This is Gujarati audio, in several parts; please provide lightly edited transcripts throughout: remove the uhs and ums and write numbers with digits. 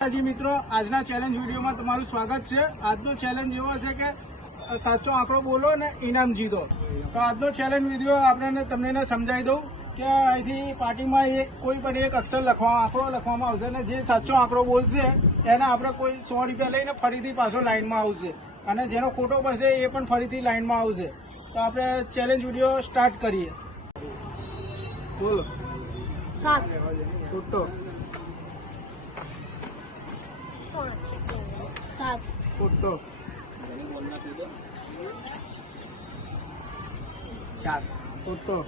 જી મિત્રો, આજના ચેલેન્જ વિડીયોમાં તમારું સ્વાગત છે। આજનો ચેલેન્જ એવો છે કે સાચો આંકડો બોલો ને ઇનામ જીતો। તો આજનો ચેલેન્જ વિડીયો આપણે તમને સમજાવી દઉં કે અહીંથી પાર્ટીમાં કોઈ પણ એક અક્ષર આંકડો લખવામાં આવશે અને જે સાચો આંકડો બોલશે એને આપણે કોઈ 100 રૂપિયા લઈને ફરીથી પાછો લાઈનમાં આવશે અને જેનો ખોટો પડશે એ પણ ફરીથી લાઈનમાં આવશે। તો આપણે ચેલેન્જ વિડીયો સ્ટાર્ટ કરીએ। બોલો। 7 ખોટો। 7 ખોટો। 4 ખોટો।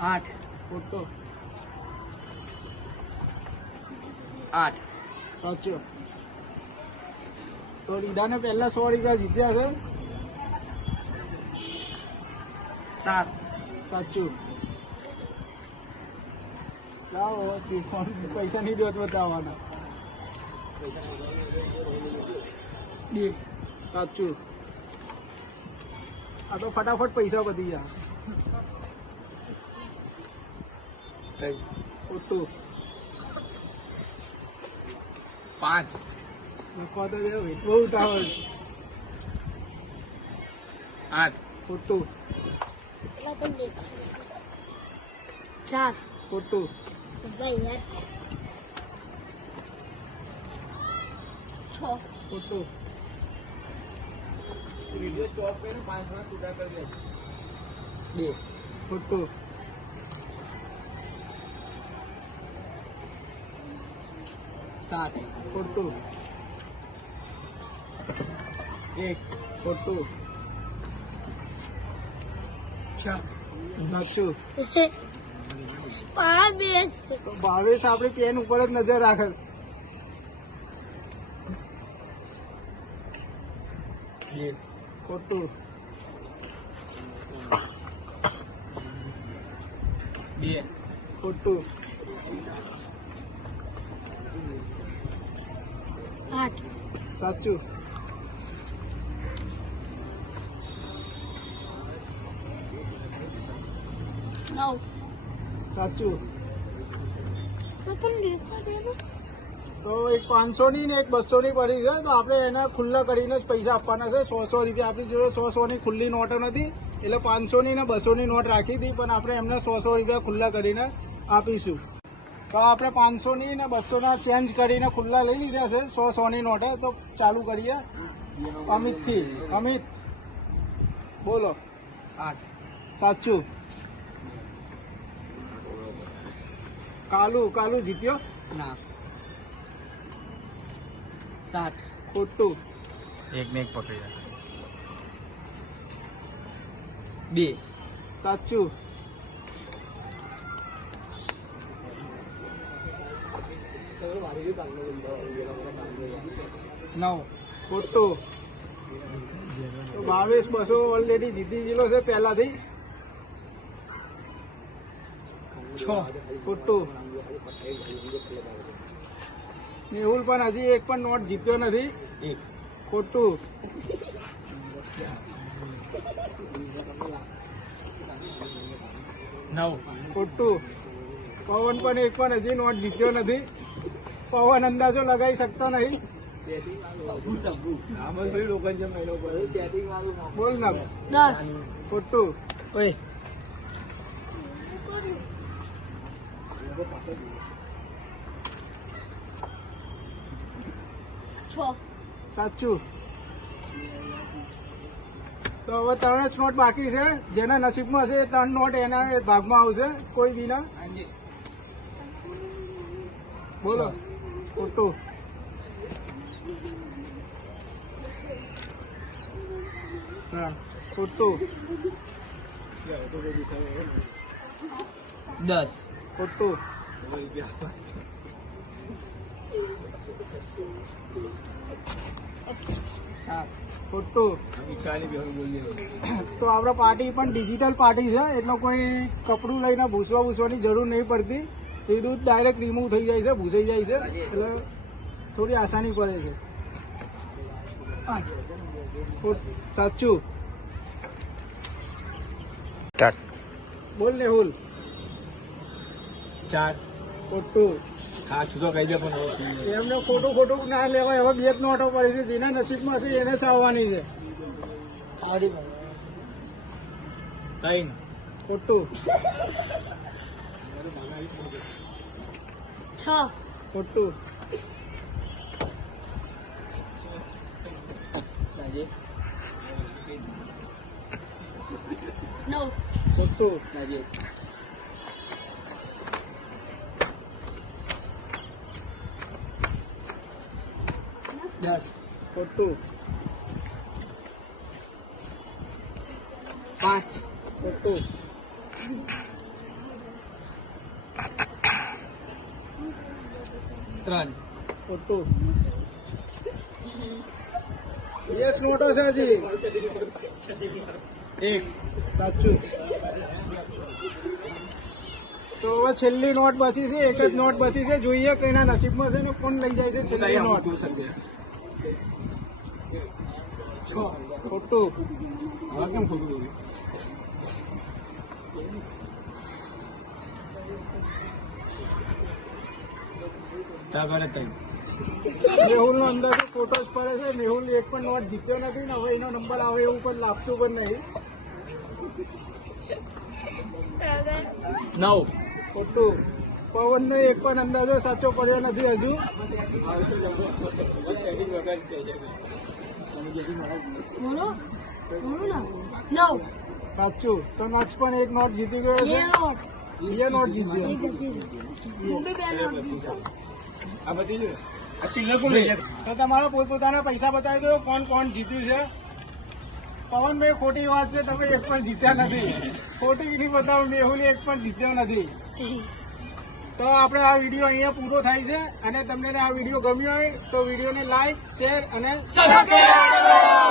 8 ખોટો। 8 સાચો। તો રીડાને પહેલા 100 રૂપિયા જીત્યા છે। 7 સાચું। લાવો પૈસા નહીં દોત બતાવવાના। 2 સાચું। આ તો ફટાફટ પૈસા પતી જાય। ખોટું। 5 લખવા તો બહુ ઉતાવળ। 8 ખોટું। 4 ખોટું। 6 ખોટું। વિડિયો સ્ટોપ કરીને 5 મિનિટ છૂટા કરી દે। 2 ખોટું। 7 ખોટું। 1 ખોટું। 6 સાચું। 5 તો ભાવેશ આપણી પેન ઉપર જ નજર રાખે છે। 2 ખોટું। 2 ખોટું। 8 સાચું। 9 સાચું। પણ દેખા દે ને તો એક 500 ની ને એક 200 ની પડી છે તો આપણે એને ખુલ્લા કરીને જ પૈસા આપવાના છે। 100 રૂપિયા આપણી જોડે 100 ની ખુલ્લી નોટ નથી એટલે 500 ની ને 200 ની નોટ રાખી હતી પણ આપણે એમને 100 રૂપિયા ખુલ્લા કરીને આપીશું। તો આપણે 500 ની ને 200 ના ચેન્જ કરીને ખુલ્લા લઈ લીધા છે 100 ની નોટે। તો ચાલુ કરીએ અમિતથી। અમિત બોલો। 8 સાચું। કાલુ જીત્યો। ના 7 ખોટું। એક ને એક પકડી 2 સાચું। 9 ખોટું। તો ભાવેશ 200 ઓલરેડી જીતી ગયેલો છે પહેલાથી। 6 ખોટું। મેહુલ પણ હજી એક પણ નોટ જીત્યો નથી। 1 ખોટું। 9 ખોટું। પવન પણ એક પણ હજી નોટ જીત્યો નથી। પવન અંદાજો લગાવી શકતો નહીં। બોલ નક્ષ। 10 ખોટું। ઓય 6 સાચું। તો હવે 3 જ નોટ બાકી છે। જેના નસીબમાં હશે એ 3 નોટ એના ભાગમાં આવશે કોઈ વિના। બોલો। ખોટું। 3 ખોટું। 10 ખોટું। 7 ખોટું। તો આપણે પાર્ટી પણ ડિજિટલ પાર્ટી છે એટલે કોઈ કપડું લઈને ભૂસવાની જરૂર નહીં પડતી। સીધું ડાયરેક્ટ રિમૂવ થઈ જાય છે, ભૂસાઈ જાય છે એટલે થોડી આસાની પડે છે। સાચું। બોલ મેહુલ। 4 ખોટું. સાચું તો કહી દે પણ એમને ખોટું ખોટું ના લેવાય. હવે બે જ નોટો પડી છે, જેના નસીબમાં છે એને જ આવવાની છે. કઈ ખોટું. 6 ખોટું. રાજેશ 9 ખોટું. રાજેશ 10 ખોટું. 5 ખોટું. 3 ખોટું. યસ નોટો છે હજી. 1 સાચું. તો હવે છેલ્લી નોટ બચી છે, એક જ નોટ બચી છે. જોઈએ કઈના નસીબમાં છે ને કોણ લઈ જાય છે છેલ્લી નોટ. ખોટું. હવે કેમ ખોટું બોલ્યું? મેહુલ નો અંદર તો ખોટો જ પડે છે. મેહુલ એક પણ નોટ જીત્યો નથી ને હવે એનો નંબર આવે એવું પણ લાગતું પણ નહીં. 9 ખોટું. પવન નો એક પણ અંદાજો સાચો પડ્યો નથી હજુ. બોલો બોલો ના 9 સાચું. તો નક્ષ પણ એક નોટ જીતી ગયો છે. નોટ બે નોટ જીતી. એ જતી રહી. હું બી 2 નોટ જીત્યો. આ બધી છે. આ ચિલ્લર કોણ લઈ જાય? તો તમારો પોતપોતાના પૈસા બતાવી દો કોણ કોણ જીત્યું છે. પવનભાઈ ખોટી વાત છે, તમે એક પણ જીત્યા નથી. ખોટી નહીં બતાવો, મેહુલી એક પણ જીત્યો નથી. તો આપણે આ વિડીયો અહીંયા પૂરો થાય છે. અને તમને આ વિડીયો ગમ્યો હોય તો વિડીયોને લાઈક, શેર અને સબસ્ક્રાઇબ કરો.